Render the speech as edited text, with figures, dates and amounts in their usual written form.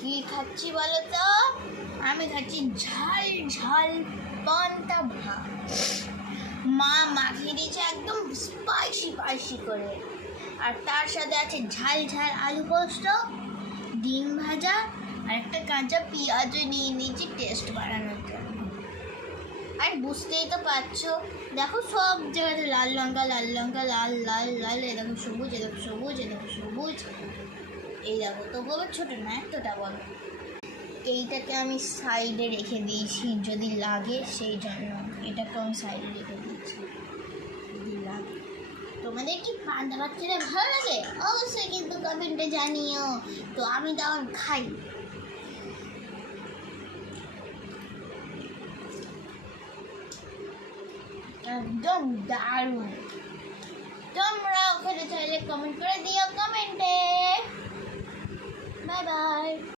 কি খাচ্ছি বলো তো? আমি খাচ্ছি ঝাল ঝাল পান্তা ভাত। মা মাখিয়ে দিয়েছে একদম স্পাইসি করে, আর তার সাথে আছে ঝাল ঝাল আলু পোস্ত, ডিম ভাজা, আর একটা কাঁচা পেঁয়াজও নিয়ে নিয়েছি টেস্ট বাড়ানোর জন্য। আর বুঝতেই তো পারছো, দেখো সব জায়গাতে লাল লঙ্কা লাল লঙ্কা, লাল লাল লাল, এ দেখো সবুজ, এ দেখো সবুজ, এ দেখো সবুজ, এই দেখো। তবু আবার ছোটো না, এতটা বলো। এইটাকে আমি সাইডে রেখে দিয়েছি যদি লাগে, সেই জন্য এটাকে আমি সাইডে রেখে দিয়েছি যদি লাগে। তোমাদের কি পান্তা ভাত খেতে ভালো লাগে? অবশ্যই কিন্তু কমেন্টে জানিও। তো আমি তো আমার খাই। একদম দারুণ। তোমরা ওখানে চাইলে কমেন্ট করে দিও কমেন্টে। Bye bye.